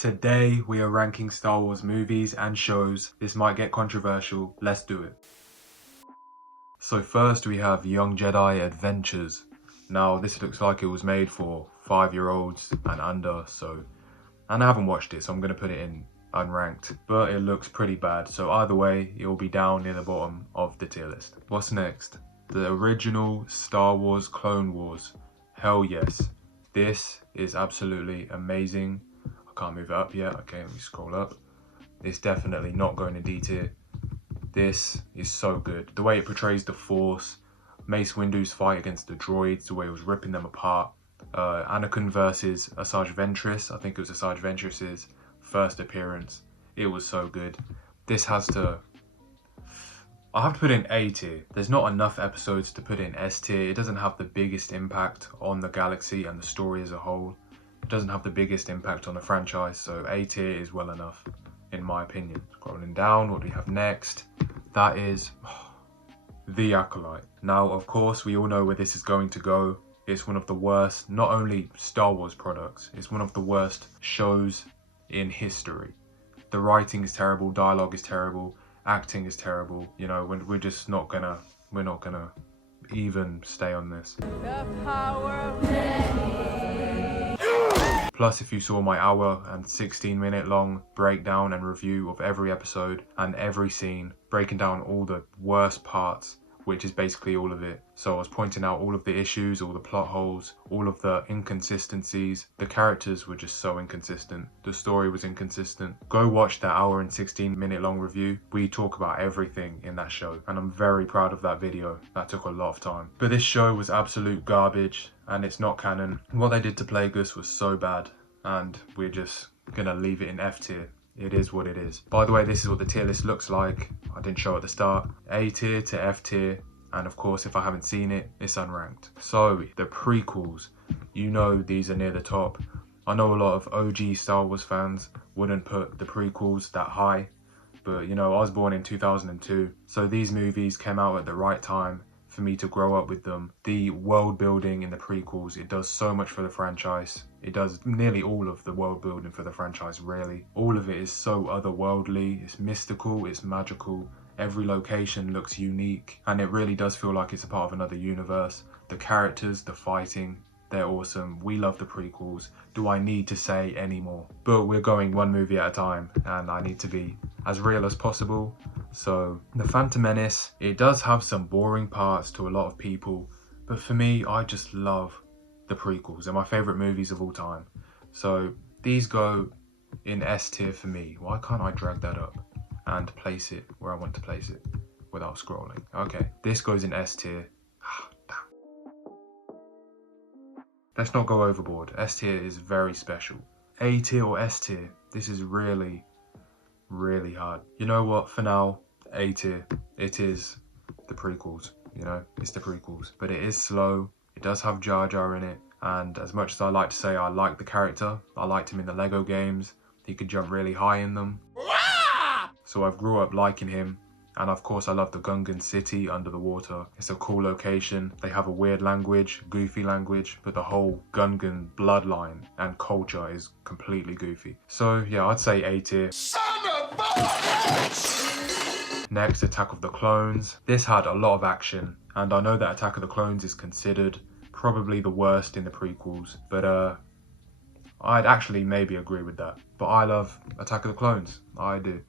Today we are ranking Star Wars movies and shows. This might get controversial, let's do it. So first we have Young Jedi Adventures. Now this looks like it was made for 5-year-olds and under, and I haven't watched it, so I'm going to put it in unranked, but it looks pretty bad, so either way it will be down near the bottom of the tier list. What's next? The original Star Wars Clone Wars. Hell yes, this is absolutely amazing. I can't move it up yet. Okay, let me scroll up. It's definitely not going in D tier. This is so good. The way it portrays the Force, Mace Windu's fight against the droids, the way it was ripping them apart, Anakin versus Asajj Ventress. I think it was Asajj Ventress's first appearance. It was so good. This has to... I have to put in A tier. There's not enough episodes to put in S tier. It doesn't have the biggest impact on the galaxy and the story as a whole. It doesn't have the biggest impact on the franchise, so A tier is well enough, in my opinion. Scrolling down, what do we have next? That is The Acolyte. Now, of course, we all know where this is going to go. It's one of the worst, not only Star Wars products, it's one of the worst shows in history. The writing is terrible, dialogue is terrible, acting is terrible. You know, we're just not gonna, even stay on this. The power of Plus, if you saw my hour and 16-minute long breakdown and review of every episode and every scene, breaking down all the worst parts, which is basically all of it. So I was pointing out all of the issues, all the plot holes, all of the inconsistencies. The characters were just so inconsistent. The story was inconsistent. Go watch that hour and 16-minute long review. We talk about everything in that show, and I'm very proud of that video. That took a lot of time. But this show was absolute garbage, and it's not canon. What they did to Plagueis was so bad, and we're just gonna leave it in F tier. It is what it is. By the way, this is what the tier list looks like. I didn't show at the start. A tier to F tier. And of course, if I haven't seen it, it's unranked. So, the prequels. You know these are near the top. I know a lot of OG Star Wars fans wouldn't put the prequels that high. But, you know, I was born in 2002. So these movies came out at the right time for me to grow up with them. The world building in the prequels, it does so much for the franchise. It does nearly all of the world building for the franchise, really. All of it is so otherworldly, it's mystical, it's magical. Every location looks unique, and it really does feel like it's a part of another universe. The characters, the fighting, they're awesome. We love the prequels. Do I need to say any more? But we're going one movie at a time, and I need to be as real as possible. So, The Phantom Menace, it does have some boring parts to a lot of people, but for me, I just love the prequels. They're my favourite movies of all time. So, these go in S tier for me. Why can't I drag that up and place it where I want to place it without scrolling? Okay, this goes in S tier. Let's not go overboard. S tier is very special. A tier or S tier, this is really hard. You know what, for now, A tier. It is the prequels, you know, it's the prequels. But it is slow, it does have Jar Jar in it, and as much as I like to say I like the character, I liked him in the Lego games, he could jump really high in them. So I've grew up liking him. And of course I love the Gungan city under the water. It's a cool location. They have a weird language, goofy language, but the whole Gungan bloodline and culture is completely goofy. So yeah, I'd say A tier. Son of a bitch! Next, Attack of the Clones. This had a lot of action, and I know that Attack of the Clones is considered probably the worst in the prequels, but I'd actually maybe agree with that. But I love Attack of the Clones. I do.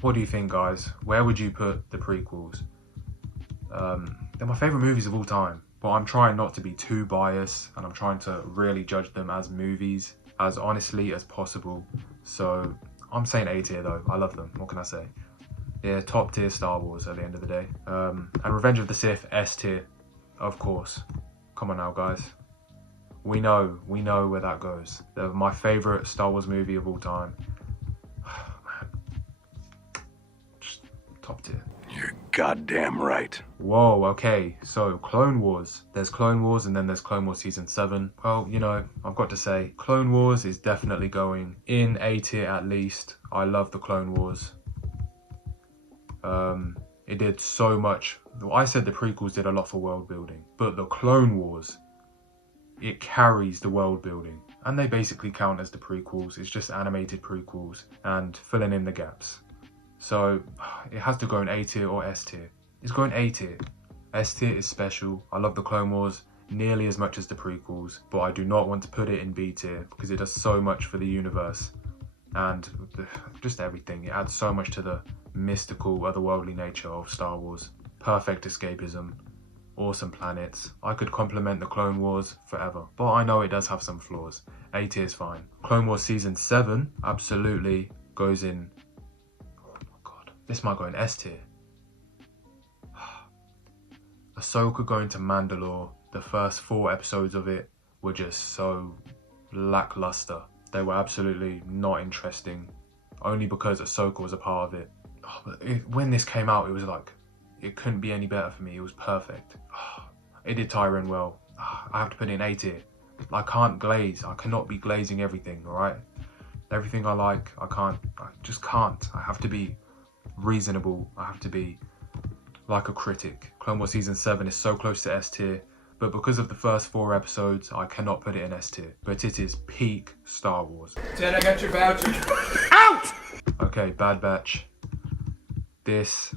What do you think, guys? Where would you put the prequels? They're my favourite movies of all time. But I'm trying not to be too biased, and I'm trying to really judge them as movies as honestly as possible. So I'm saying A tier though. I love them. What can I say? Yeah, top tier Star Wars at the end of the day. And Revenge of the Sith, S tier. Of course. Come on now, guys. We know where that goes. They're my favourite Star Wars movie of all time. Just top tier. You're goddamn right. Whoa, okay, so Clone Wars. There's Clone Wars and then there's Clone Wars Season 7. Well, you know, I've got to say, Clone Wars is definitely going in A tier at least. I love the Clone Wars. It did so much. I said the prequels did a lot for world building, but the Clone Wars, it carries the world building. and they basically count as the prequels. It's just animated prequels and filling in the gaps. So it has to go in A tier or S tier. It's going A tier. S tier is special. I love the Clone Wars nearly as much as the prequels, but I do not want to put it in B tier because it does so much for the universe and just everything. It adds so much to the mystical, otherworldly nature of Star Wars. Perfect escapism, awesome planets. I could compliment the Clone Wars forever, but I know it does have some flaws. A tier is fine. Clone Wars Season 7 absolutely goes in, oh my god, this might go in S tier. Ahsoka going to Mandalore, the first 4 episodes of it were just so lackluster. They were absolutely not interesting, only because Ahsoka was a part of it. Oh, but when this came out, it was like, it couldn't be any better for me. It was perfect. It did tie in well. I have to put it in A tier. I can't glaze. I cannot be glazing everything, alright? Everything I like, I just can't. I have to be reasonable. I have to be like a critic. Clone Wars Season 7 is so close to S tier, but because of the first 4 episodes, I cannot put it in S tier. But it is peak Star Wars. Dad, I got your voucher. Out! Okay, Bad Batch. This,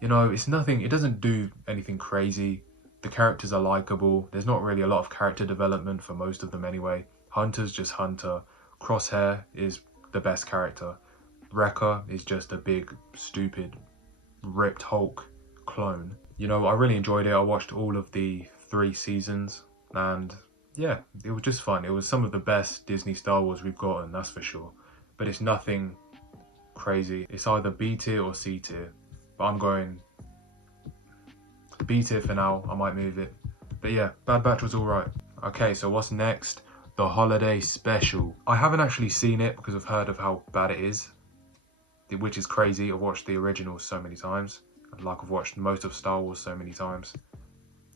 you know, it's nothing, it doesn't do anything crazy. The characters are likable. There's not really a lot of character development for most of them anyway. Hunter's just Hunter. Crosshair is the best character. Wrecker is just a big, stupid, ripped Hulk clone. You know, I really enjoyed it. I watched all of the 3 seasons and yeah, it was just fun. It was some of the best Disney Star Wars we've gotten, that's for sure. But it's nothing crazy. It's either B tier or C tier. But I'm going B tier for now. I might move it. But yeah, Bad Batch was alright. Okay, so what's next? The Holiday Special. I haven't actually seen it because I've heard of how bad it is, which is crazy. I've watched the originals so many times. Like I've watched most of Star Wars so many times.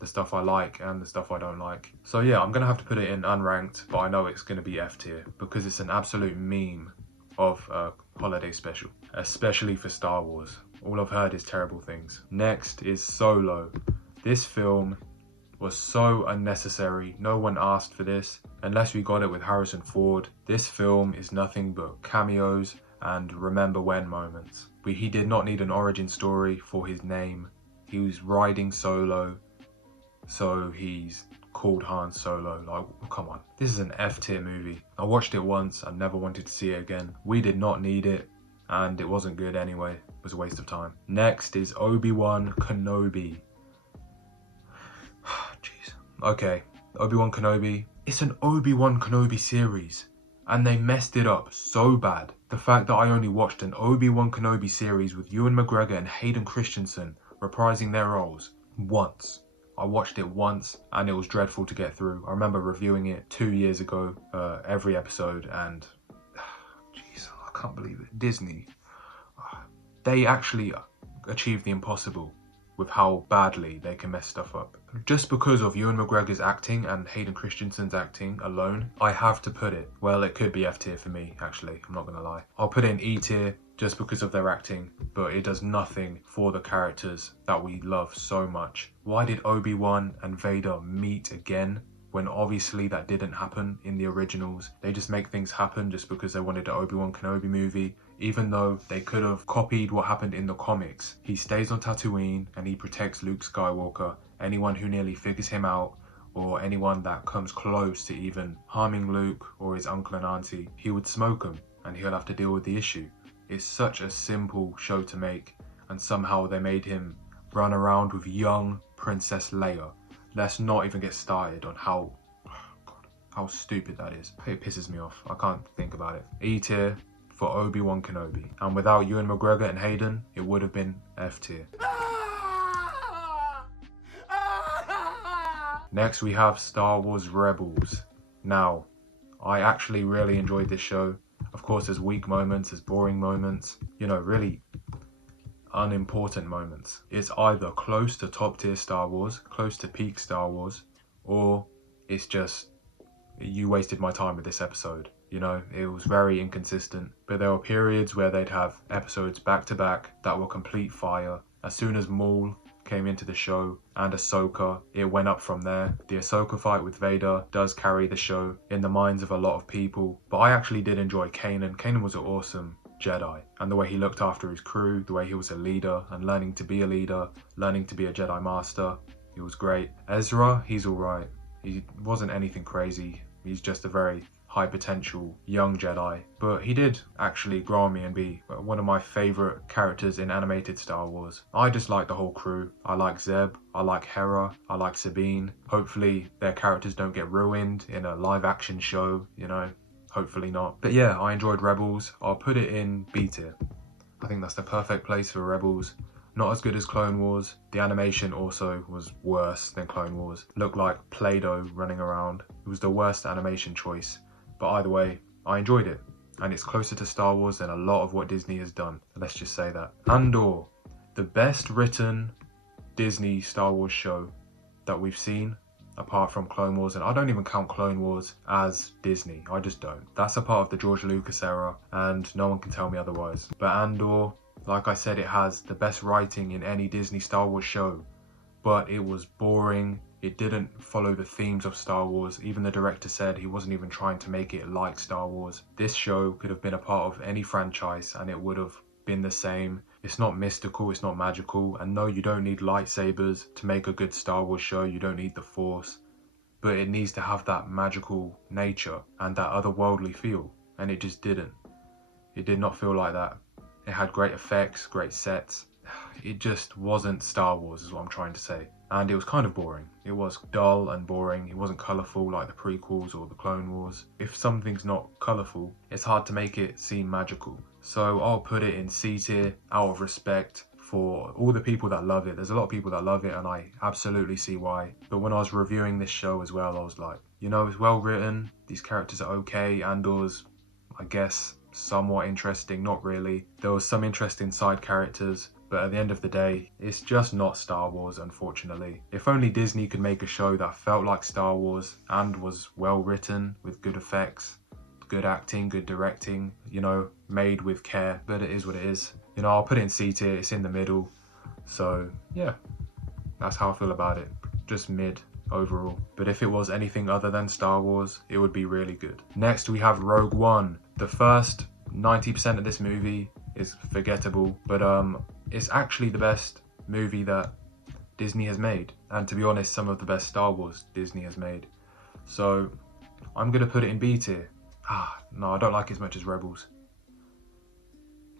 The stuff I like and the stuff I don't like. So yeah, I'm going to have to put it in unranked, but I know it's going to be F tier because it's an absolute meme of a holiday special, especially for Star Wars. All I've heard is terrible things. Next is Solo. This film was so unnecessary. No one asked for this unless we got it with Harrison Ford. This film is nothing but cameos and remember when moments. He did not need an origin story for his name. He was riding solo, so he's called Han Solo. Like, come on. This is an F tier movie. I watched it once and never wanted to see it again. We did not need it, and it wasn't good anyway. It was a waste of time. Next is Obi-Wan Kenobi. Jeez. Okay, Obi-Wan Kenobi. It's an Obi-Wan Kenobi series, and they messed it up so bad. The fact that I only watched an Obi-Wan Kenobi series with Ewan McGregor and Hayden Christensen reprising their roles once. I watched it once and it was dreadful to get through. I remember reviewing it 2 years ago, every episode, and jeez, I can't believe it. Disney, they actually achieved the impossible with how badly they can mess stuff up. Just because of Ewan McGregor's acting and Hayden Christensen's acting alone, I have to put it, well, it could be F tier for me, actually, I'm not gonna lie. I'll put it in E tier just because of their acting, but it does nothing for the characters that we love so much. Why did Obi-Wan and Vader meet again when obviously that didn't happen in the originals? They just make things happen just because they wanted an Obi-Wan Kenobi movie, even though they could have copied what happened in the comics. He stays on Tatooine and he protects Luke Skywalker. Anyone who nearly figures him out, or anyone that comes close to even harming Luke or his uncle and auntie, he would smoke them and he'll have to deal with the issue. It's such a simple show to make, and somehow they made him run around with young Princess Leia. Let's not even get started on how stupid that is. It pisses me off. I can't think about it. E tier for Obi-Wan Kenobi. And without Ewan McGregor and Hayden, it would have been F tier. Next we have Star Wars Rebels. Now, I actually really enjoyed this show. Of course, there's weak moments, there's boring moments, you know, really unimportant moments. It's either close to top tier Star Wars, close to peak Star Wars, or it's just, you wasted my time with this episode. You know, it was very inconsistent, but there were periods where they'd have episodes back to back that were complete fire. As soon as Maul came into the show and Ahsoka, it went up from there. The Ahsoka fight with Vader does carry the show in the minds of a lot of people, but I actually did enjoy Kanan. Kanan was an awesome Jedi, and the way he looked after his crew, the way he was a leader and learning to be a leader, learning to be a Jedi Master, he was great. Ezra, he's alright. He wasn't anything crazy. He's just a very high potential young Jedi, but he did actually grow on me and be one of my favourite characters in animated Star Wars. I just like the whole crew. I like Zeb, I like Hera, I like Sabine. Hopefully their characters don't get ruined in a live action show, you know, hopefully not. But yeah, I enjoyed Rebels. I'll put it in B tier. I think that's the perfect place for Rebels. Not as good as Clone Wars. The animation also was worse than Clone Wars. Looked like Play-Doh running around. It was the worst animation choice. But either way, I enjoyed it. And it's closer to Star Wars than a lot of what Disney has done. Let's just say that. Andor, the best written Disney Star Wars show that we've seen, apart from Clone Wars. And I don't even count Clone Wars as Disney. I just don't. That's a part of the George Lucas era, and no one can tell me otherwise. But Andor, like I said, it has the best writing in any Disney Star Wars show. But it was boring. It didn't follow the themes of Star Wars. Even the director said he wasn't even trying to make it like Star Wars. This show could have been a part of any franchise and it would have been the same. It's not mystical, it's not magical. And no, you don't need lightsabers to make a good Star Wars show. You don't need the Force. But it needs to have that magical nature and that otherworldly feel. And it just didn't. It did not feel like that. It had great effects, great sets. It just wasn't Star Wars is what I'm trying to say. And it was kind of boring. It was dull and boring. It wasn't colourful like the prequels or the Clone Wars. If something's not colourful, it's hard to make it seem magical. So I'll put it in C tier out of respect for all the people that love it. There's a lot of people that love it and I absolutely see why. But when I was reviewing this show as well, I was like, you know, it's well written. These characters are okay. Andor's, I guess, somewhat interesting. Not really. There was some interesting side characters. But at the end of the day, it's just not Star Wars, unfortunately. If only Disney could make a show that felt like Star Wars and was well written with good effects, good acting, good directing, you know, made with care. But it is what it is. You know, I'll put it in C tier, it's in the middle. So yeah, that's how I feel about it. Just mid overall. But if it was anything other than Star Wars, it would be really good. Next we have Rogue One. The first 90% of this movie is forgettable, but it's actually the best movie that Disney has made, and to be honest, some of the best Star Wars Disney has made. So I'm gonna put it in B tier. No, I don't like it as much as Rebels.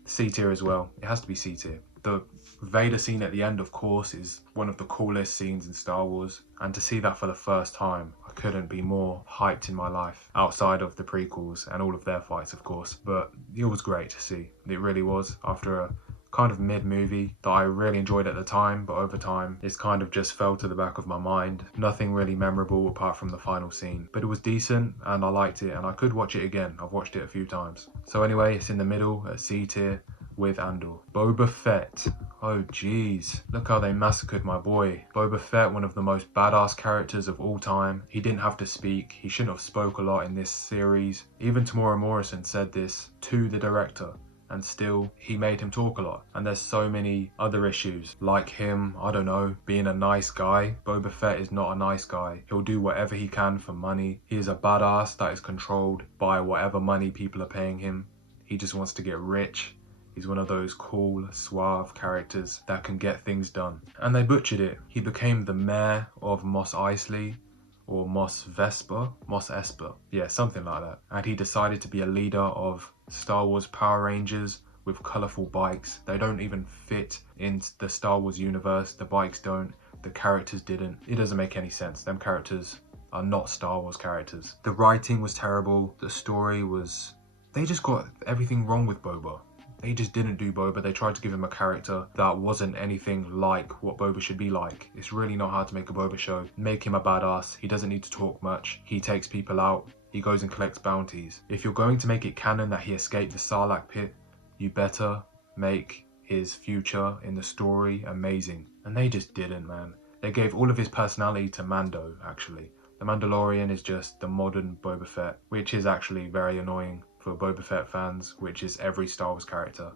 C tier as well. It has to be C tier. The Vader scene at the end, of course, is one of the coolest scenes in Star Wars, and to see that for the first time, I couldn't be more hyped in my life, outside of the prequels and all of their fights, of course. But it was great to see. It really was. After a kind of mid movie that I really enjoyed at the time, but over time it's kind of just fell to the back of my mind. Nothing really memorable apart from the final scene, but it was decent and I liked it and I could watch it again. I've watched it a few times. So anyway, it's in the middle at C tier with Andor. Boba Fett. Oh jeez, look how they massacred my boy. Boba Fett, one of the most badass characters of all time. He didn't have to speak. He shouldn't have spoke a lot in this series. Even Tamora Morrison said this to the director, and still he made him talk a lot. And there's so many other issues, like him, I don't know, being a nice guy. Boba Fett is not a nice guy. He'll do whatever he can for money. He is a badass that is controlled by whatever money people are paying him. He just wants to get rich. He's one of those cool, suave characters that can get things done. And they butchered it. He became the mayor of Mos Eisley, or Mos Espa. Yeah, something like that. And he decided to be a leader of Star Wars Power Rangers with colourful bikes. They don't even fit in the Star Wars universe. The bikes don't. The characters didn't. It doesn't make any sense. Them characters are not Star Wars characters. The writing was terrible. The story was... They just got everything wrong with Boba. They just didn't do Boba. They tried to give him a character that wasn't anything like what Boba should be like. It's really not hard to make a Boba show. Make him a badass. He doesn't need to talk much. He takes people out. He goes and collects bounties. If you're going to make it canon that he escaped the Sarlacc pit, you better make his future in the story amazing. And they just didn't, man. They gave all of his personality to Mando, actually. The Mandalorian is just the modern Boba Fett, which is actually very annoying for Boba Fett fans, which is every Star Wars character.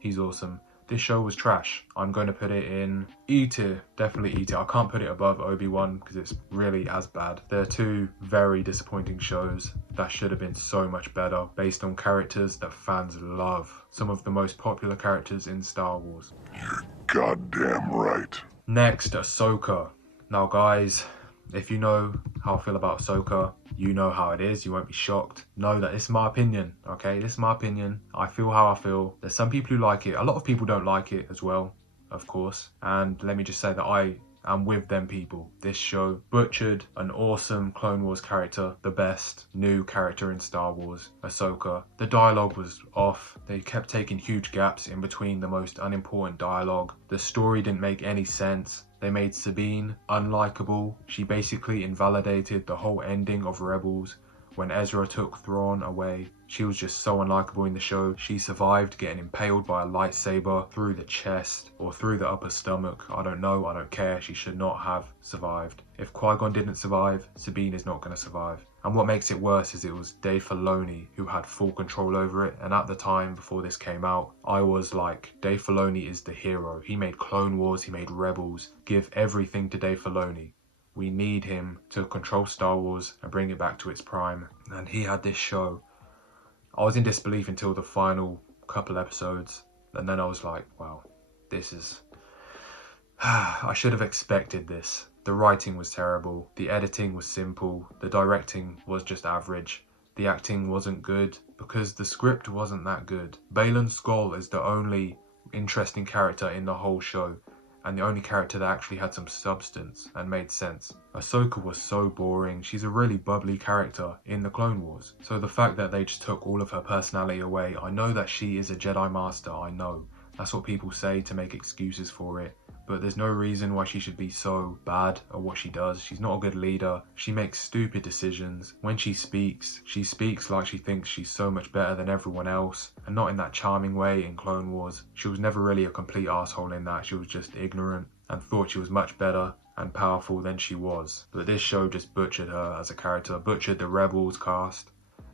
He's awesome. This show was trash. I'm going to put it in E tier, definitely E tier. I can't put it above Obi-Wan because it's really as bad. They're two very disappointing shows that should have been so much better, based on characters that fans love. Some of the most popular characters in Star Wars. You're goddamn right. Next, Ahsoka. Now guys, if you know how I feel about Ahsoka, you know how it is. You won't be shocked. Know that this is my opinion, okay? This is my opinion. I feel how I feel. There's some people who like it. A lot of people don't like it as well, of course. And let me just say that I am with them people. This show butchered an awesome Clone Wars character, the best new character in Star Wars, Ahsoka. The dialogue was off. They kept taking huge gaps in between the most unimportant dialogue. The story didn't make any sense. They made Sabine unlikable. She basically invalidated the whole ending of Rebels when Ezra took Thrawn away. She was just so unlikable in the show. She survived getting impaled by a lightsaber through the chest or through the upper stomach. I don't know, I don't care. She should not have survived. If Qui-Gon didn't survive, Sabine is not going to survive. And what makes it worse is it was Dave Filoni who had full control over it. And at the time, before this came out, I was like, Dave Filoni is the hero. He made Clone Wars, he made Rebels. Give everything to Dave Filoni. We need him to control Star Wars and bring it back to its prime. And he had this show. I was in disbelief until the final couple episodes. And then I was like, wow, this is... I should have expected this. The writing was terrible. The editing was simple. The directing was just average. The acting wasn't good because the script wasn't that good. Baylan Skoll is the only interesting character in the whole show, and the only character that actually had some substance and made sense. Ahsoka was so boring. She's a really bubbly character in the Clone Wars. So the fact that they just took all of her personality away, I know that she is a Jedi Master, I know. That's what people say to make excuses for it. But there's no reason why she should be so bad at what she does. She's not a good leader. She makes stupid decisions. When she speaks like she thinks she's so much better than everyone else, and not in that charming way in Clone Wars. She was never really a complete arsehole in that. She was just ignorant and thought she was much better and powerful than she was. But this show just butchered her as a character, butchered the Rebels cast.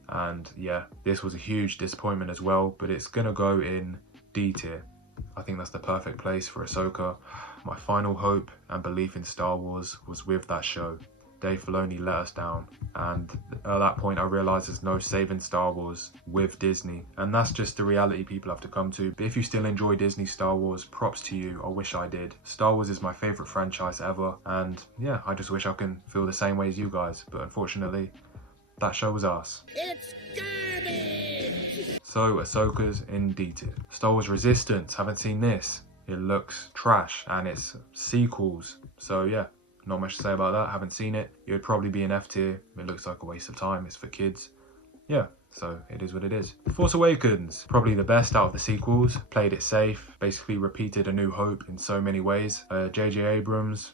And yeah, this was a huge disappointment as well, but it's gonna go in D tier. I think that's the perfect place for Ahsoka. My final hope and belief in Star Wars was with that show. Dave Filoni let us down, and at that point I realised there's no saving Star Wars with Disney, and that's just the reality people have to come to. But if you still enjoy Disney Star Wars, props to you. I wish I did. Star Wars is my favourite franchise ever, and yeah, I just wish I can feel the same way as you guys, but unfortunately that show was arse. It's garbage! So Ahsoka's in D tier. Star Wars Resistance, haven't seen this. It looks trash and it's sequels. So yeah, not much to say about that. Haven't seen it. It would probably be an F tier. It looks like a waste of time. It's for kids. Yeah, so it is what it is. Force Awakens, probably the best out of the sequels. Played it safe. Basically repeated A New Hope in so many ways. J.J. Abrams,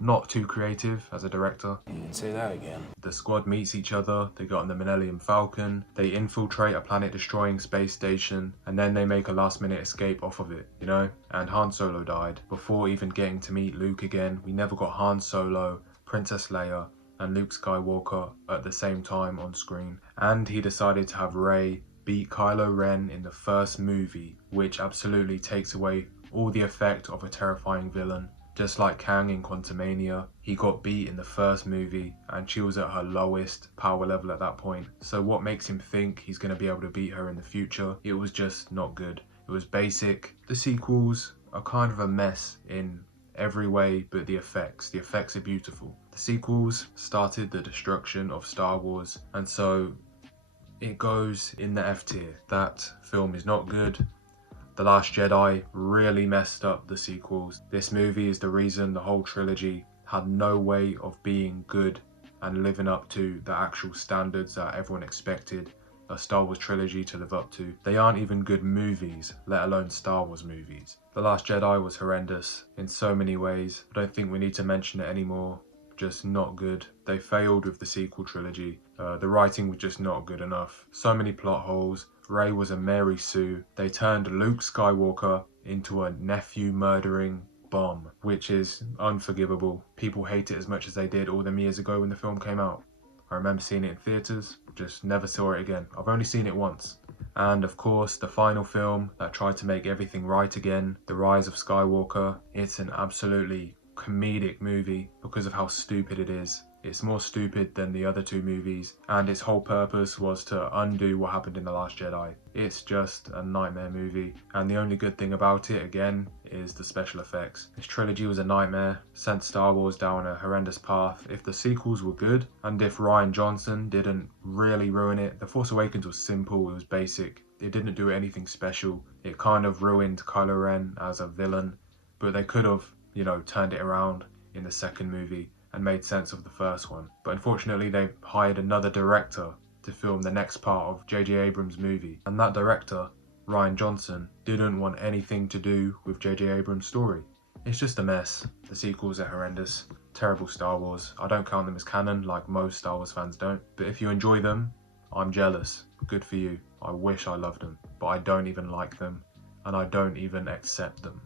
not too creative as a director. Say that again. The squad meets each other, they got on the Millennium Falcon, they infiltrate a planet-destroying space station, and then they make a last-minute escape off of it, you know? And Han Solo died. Before even getting to meet Luke again, we never got Han Solo, Princess Leia, and Luke Skywalker at the same time on screen. And he decided to have Rey beat Kylo Ren in the first movie, which absolutely takes away all the effect of a terrifying villain. Just like Kang in Quantumania, he got beat in the first movie and she was at her lowest power level at that point. So what makes him think he's going to be able to beat her in the future? It was just not good. It was basic. The sequels are kind of a mess in every way but the effects. The effects are beautiful. The sequels started the destruction of Star Wars, and so it goes in the F tier. That film is not good. The Last Jedi really messed up the sequels. This movie is the reason the whole trilogy had no way of being good and living up to the actual standards that everyone expected a Star Wars trilogy to live up to. They aren't even good movies, let alone Star Wars movies. The Last Jedi was horrendous in so many ways. I don't think we need to mention it anymore. Just not good. They failed with the sequel trilogy. The writing was just not good enough. So many plot holes. Rey was a Mary Sue. They turned Luke Skywalker into a nephew murdering bomb, which is unforgivable. People hate it as much as they did all them years ago when the film came out. I remember seeing it in theatres, just never saw it again. I've only seen it once, And of course, the final film that tried to make everything right again, The Rise of Skywalker. It's an absolutely comedic movie because of how stupid it is. It's more stupid than the other two movies, and its whole purpose was to undo what happened in The Last Jedi. It's just a nightmare movie, and the only good thing about it, again, is the special effects. This trilogy was a nightmare, sent Star Wars down a horrendous path. If the sequels were good, and if Rian Johnson didn't really ruin it, The Force Awakens was simple, it was basic. It didn't do anything special. It kind of ruined Kylo Ren as a villain, but they could have, turned it around in the second movie and made sense of the first one. But unfortunately, they hired another director to film the next part of J.J. Abrams' movie. And that director, Rian Johnson, didn't want anything to do with J.J. Abrams' story. It's just a mess. The sequels are horrendous. Terrible Star Wars. I don't count them as canon like most Star Wars fans don't. But if you enjoy them, I'm jealous. Good for you. I wish I loved them. But I don't even like them. And I don't even accept them.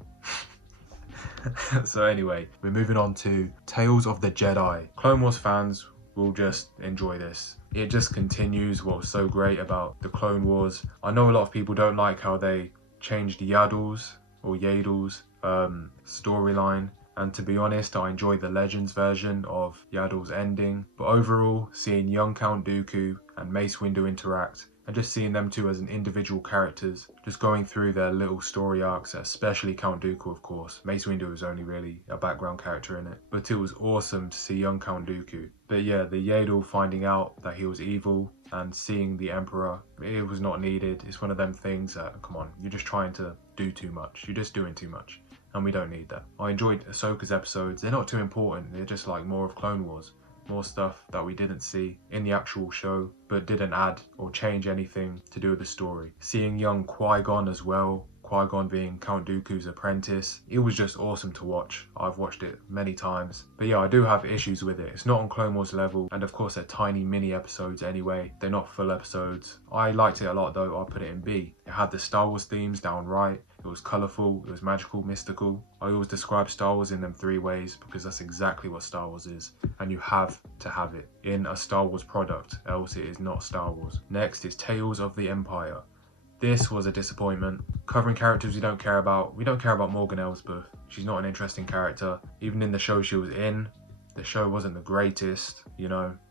So anyway, we're moving on to Tales of the Jedi. Clone Wars fans will just enjoy this. It just continues what was so great about the Clone Wars. I know a lot of people don't like how they changed Yaddle's storyline, and to be honest, I enjoy the Legends version of Yaddle's ending. But overall, seeing young Count Dooku and Mace Windu interact, and just seeing them two as an individual characters, just going through their little story arcs, especially Count Dooku, of course. Mace Windu was only really a background character in it, but it was awesome to see young Count Dooku. But yeah, the Yaddle finding out that he was evil and seeing the Emperor, it was not needed. It's one of them things that, come on, you're just trying to do too much. You're just doing too much, and we don't need that. I enjoyed Ahsoka's episodes. They're not too important. They're just like more of Clone Wars. More stuff that we didn't see in the actual show, but didn't add or change anything to do with the story. Seeing young Qui-Gon as well, Qui-Gon being Count Dooku's apprentice, it was just awesome to watch. I've watched it many times. But yeah, I do have issues with it. It's not on Clone Wars level, and of course they're tiny mini episodes anyway. They're not full episodes. I liked it a lot though. I put it in B. It had the Star Wars themes down right. It was colourful, it was magical, mystical. I always describe Star Wars in them three ways because that's exactly what Star Wars is. And you have to have it in a Star Wars product, else it is not Star Wars. Next is Tales of the Empire. This was a disappointment. Covering characters we don't care about. We don't care about Morgan Elsbeth. She's not an interesting character. Even in the show she was in, the show wasn't the greatest,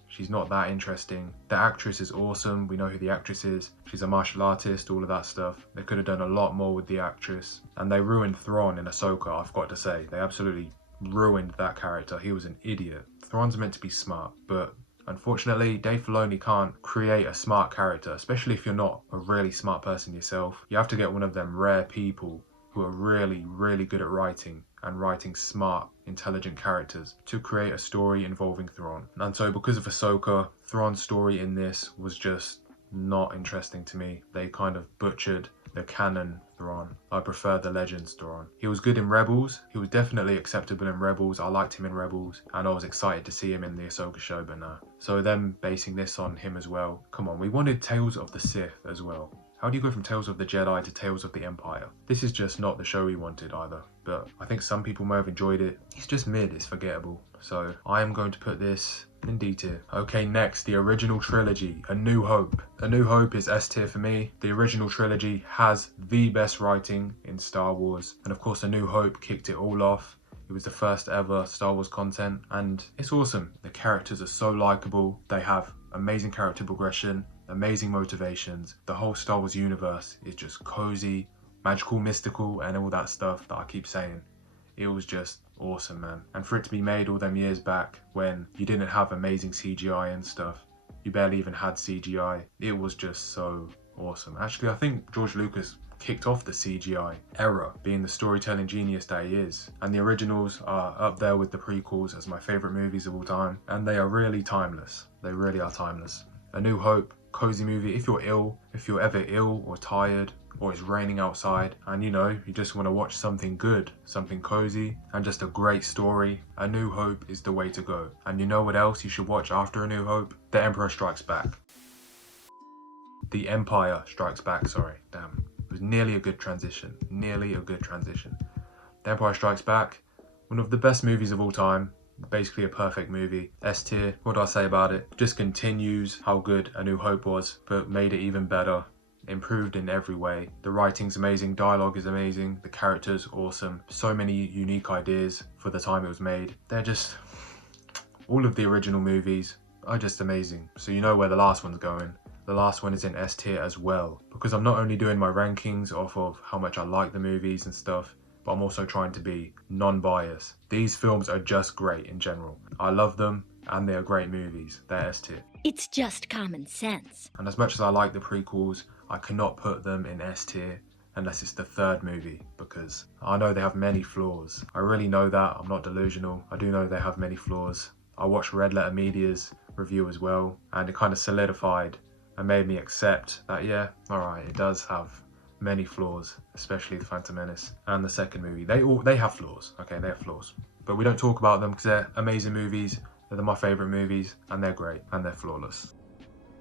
She's not that interesting. The actress is awesome. We know who the actress is. She's a martial artist, all of that stuff. They could have done a lot more with the actress. And they ruined Thrawn in Ahsoka, I've got to say. They absolutely ruined that character. He was an idiot. Thrawn's meant to be smart, but unfortunately, Dave Filoni can't create a smart character, especially if you're not a really smart person yourself. You have to get one of them rare people who are really, really good at writing and writing smart, intelligent characters to create a story involving Thrawn. And so because of Ahsoka, Thrawn's story in this was just not interesting to me. They kind of butchered the canon Thrawn. I prefer the Legends Thrawn. He was good in Rebels. He was definitely acceptable in Rebels. I liked him in Rebels, and I was excited to see him in the Ahsoka show, but no. So them basing this on him as well. Come on, we wanted Tales of the Sith as well. How do you go from Tales of the Jedi to Tales of the Empire? This is just not the show we wanted either, but I think some people may have enjoyed it. It's just mid, it's forgettable. So I am going to put this in D tier. Okay, next, the original trilogy, A New Hope. A New Hope is S tier for me. The original trilogy has the best writing in Star Wars, and of course A New Hope kicked it all off. It was the first ever Star Wars content, and it's awesome. The characters are so likable. They have amazing character progression, amazing motivations. The whole Star Wars universe is just cozy, magical, mystical, and all that stuff that I keep saying. It was just awesome, man. And for it to be made all them years back when you didn't have amazing CGI and stuff, you barely even had CGI, it was just so awesome. Actually, I think George Lucas kicked off the CGI era, being the storytelling genius that he is. And the originals are up there with the prequels as my favourite movies of all time, and they are really timeless. They really are timeless. A New Hope, cozy movie. If you're ever ill or tired, or it's raining outside and you just want to watch something good, something cozy and just a great story, A New Hope is the way to go. And you know what else you should watch after A New Hope? The Emperor Strikes Back. The Empire Strikes Back, sorry. Damn. It was nearly a good transition. The Empire Strikes Back, one of the best movies of all time. Basically a perfect movie. S tier. What do I say about it? Just continues how good A New Hope was, but made it even better. improved in every way. The writing's amazing, dialogue is amazing, the characters awesome, so many unique ideas for the time it was made. They're just, all of the original movies are just amazing. So you know where the last one's going. The last one is in S tier as well, because I'm not only doing my rankings off of how much I like the movies and stuff, but I'm also trying to be non-biased. These films are just great in general. I love them, and they are great movies. They're S tier. It's just common sense. And as much as I like the prequels, I cannot put them in S tier unless it's the third movie, because I know they have many flaws. I really know that. I'm not delusional. I do know they have many flaws. I watched Red Letter Media's review as well, and it kind of solidified and made me accept that, yeah, alright, it does have many flaws, especially The Phantom Menace and the second movie. They have flaws, okay, they have flaws. But we don't talk about them because they're amazing movies, they're my favourite movies, and they're great, and they're flawless.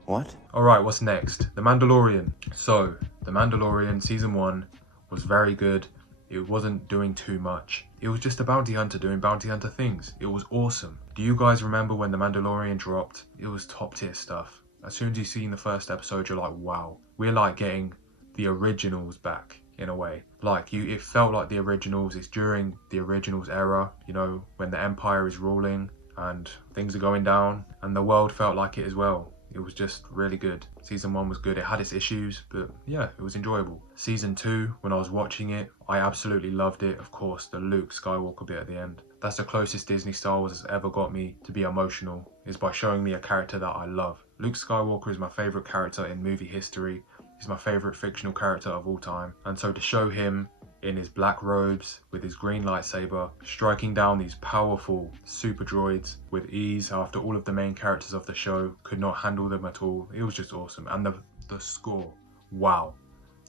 What? Alright, what's next? The Mandalorian. So, The Mandalorian Season 1 was very good. It wasn't doing too much. It was just a bounty hunter doing bounty hunter things. It was awesome. Do you guys remember when The Mandalorian dropped? It was top tier stuff. As soon as you see in the first episode, you're like, wow, we're like getting the originals back in a way. Like it felt like the originals. It's during the originals era, you know, when the Empire is ruling and things are going down, and the world felt like it as well. It was just really good. Season 1 was good. It had its issues, but yeah, it was enjoyable. Season 2, when I was watching it, I absolutely loved it. Of course, the Luke Skywalker bit at the end. That's the closest Disney Star Wars has ever got me to be emotional, is by showing me a character that I love. Luke Skywalker is my favourite character in movie history. He's my favourite fictional character of all time. And so to show him in his black robes with his green lightsaber, striking down these powerful super droids with ease after all of the main characters of the show could not handle them at all. It was just awesome. And the score, wow.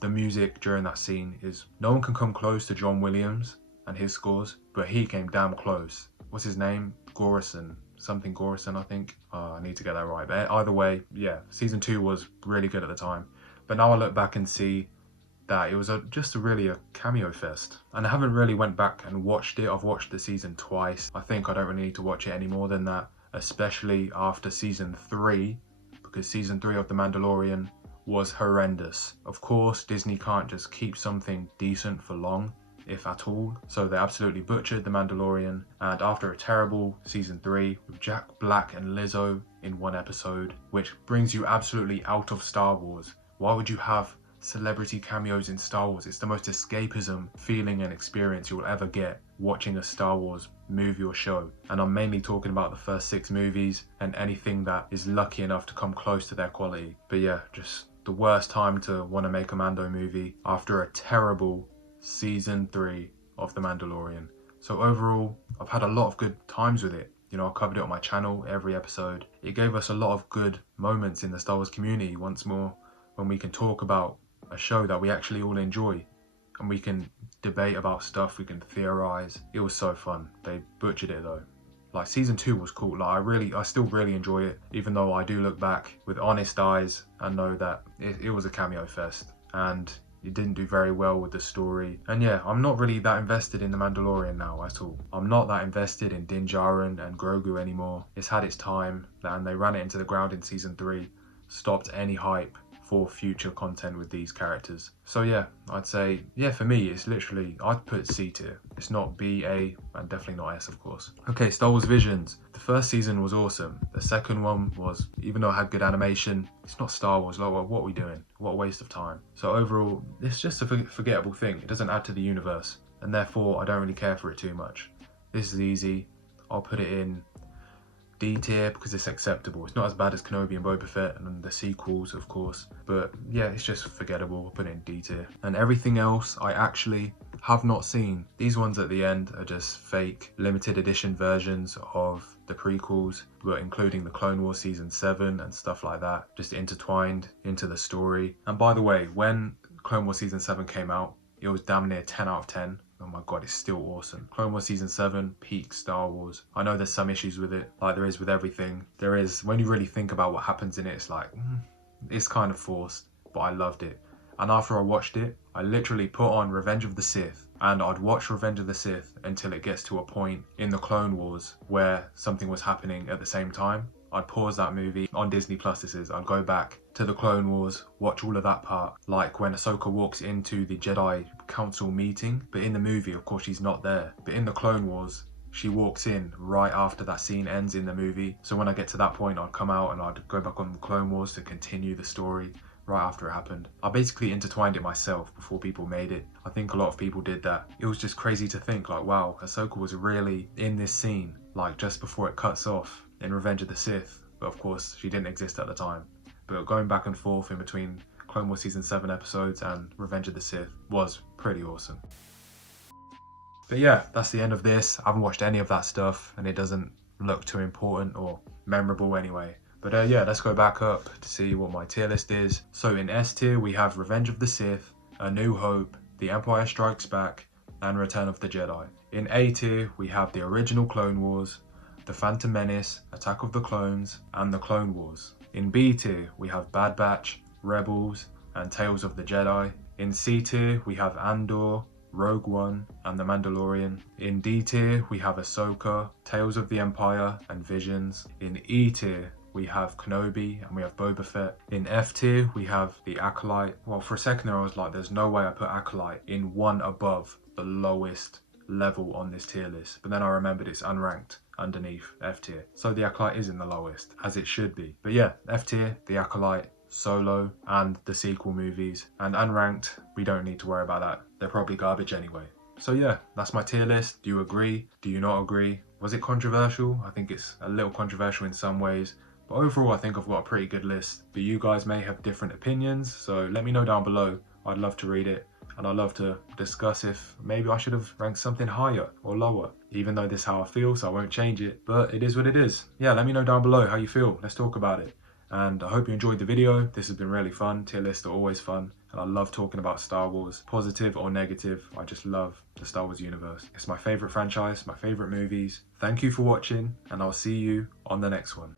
The music during that scene is, no one can come close to John Williams and his scores, but he came damn close. What's his name? Gorison. Something Gorison, I think. I need to get that right. But either way, yeah, Season 2 was really good at the time. But now I look back and see that it was just really a cameo fest. And I haven't really went back and watched it. I've watched the season twice. I think I don't really need to watch it any more than that, especially after Season 3, because Season 3 of The Mandalorian was horrendous. Of course, Disney can't just keep something decent for long, if at all. So they absolutely butchered The Mandalorian, and after a terrible Season 3 with Jack Black and Lizzo in one episode, which brings you absolutely out of Star Wars. Why would you have celebrity cameos in Star Wars? It's the most escapism feeling and experience you'll ever get watching a Star Wars movie or show. And I'm mainly talking about the first 6 movies and anything that is lucky enough to come close to their quality. But yeah, just the worst time to want to make a Mando movie after a terrible Season 3 of The Mandalorian. So overall, I've had a lot of good times with it. You know, I covered it on my channel every episode. It gave us a lot of good moments in the Star Wars community once more, when we can talk about a show that we actually all enjoy and we can debate about stuff, we can theorize. It was so fun. They butchered it though. Like Season 2 was cool. Like I still really enjoy it, even though I do look back with honest eyes and know that it was a cameo fest and it didn't do very well with the story. And yeah, I'm not really that invested in The Mandalorian now at all. I'm not that invested in Din Djarin and Grogu anymore. It's had its time and they ran it into the ground in Season 3, stopped any hype for future content with these characters. So yeah, I'd say, yeah, for me, it's literally, I'd put C tier. It's not B, A, and definitely not S, of course. Okay, Star Wars Visions. The first season was awesome. The second one was, even though it had good animation, it's not Star Wars. Like, what are we doing? What a waste of time. So overall, it's just a forgettable thing. It doesn't add to the universe, and therefore, I don't really care for it too much. This is easy. I'll put it in D tier because it's acceptable. It's not as bad as Kenobi and Boba Fett and the sequels, of course, but yeah, it's just forgettable. I'll put it in D tier. And everything else I actually have not seen. These ones at the end are just fake limited edition versions of the prequels, but including the Clone Wars Season 7 and stuff like that, just intertwined into the story. And by the way, when Clone Wars Season 7 came out, it was damn near 10 out of 10. Oh my god, it's still awesome. Clone Wars Season 7, peak Star Wars. I know there's some issues with it, like there is with everything. There is, when you really think about what happens in it, it's like, it's kind of forced, but I loved it. And after I watched it, I literally put on Revenge of the Sith, and I'd watch Revenge of the Sith until it gets to a point in the Clone Wars where something was happening at the same time. I'd pause that movie on Disney Plus. This is, I'd go back to the Clone Wars, watch all of that part, like when Ahsoka walks into the Jedi Council meeting. But in the movie, of course, she's not there. But in the Clone Wars, she walks in right after that scene ends in the movie. So when I get to that point, I'd come out and I'd go back on the Clone Wars to continue the story right after it happened. I basically intertwined it myself before people made it. I think a lot of people did that. It was just crazy to think, like, wow, Ahsoka was really in this scene, like just before it cuts off in Revenge of the Sith. But of course, she didn't exist at the time. But going back and forth in between Clone Wars Season 7 episodes and Revenge of the Sith was pretty awesome. But yeah, that's the end of this. I haven't watched any of that stuff and it doesn't look too important or memorable anyway. But yeah, let's go back up to see what my tier list is. So in S tier, we have Revenge of the Sith, A New Hope, The Empire Strikes Back, and Return of the Jedi. In A tier, we have the original Clone Wars, The Phantom Menace, Attack of the Clones, and The Clone Wars. In B tier, we have Bad Batch, Rebels, and Tales of the Jedi. In C tier, we have Andor, Rogue One, and The Mandalorian. In D tier, we have Ahsoka, Tales of the Empire, and Visions. In E tier, we have Kenobi and we have Boba Fett. In F tier, we have the Acolyte. Well, for a second there I was like, there's no way I put Acolyte in one above the lowest level on this tier list. But then I remembered it's unranked underneath F tier. So the Acolyte is in the lowest, as it should be. But yeah, F tier, the Acolyte, Solo, and the sequel movies. And unranked, we don't need to worry about that. They're probably garbage anyway. So yeah, that's my tier list. Do you agree? Do you not agree? Was it controversial? I think it's a little controversial in some ways. But overall, I think I've got a pretty good list. But you guys may have different opinions, so let me know down below. I'd love to read it, and I'd love to discuss if maybe I should have ranked something higher or lower. Even though this is how I feel, so I won't change it. But it is what it is. Yeah, let me know down below how you feel. Let's talk about it. And I hope you enjoyed the video. This has been really fun. Tier lists are always fun. And I love talking about Star Wars, positive or negative. I just love the Star Wars universe. It's my favorite franchise, my favorite movies. Thank you for watching, and I'll see you on the next one.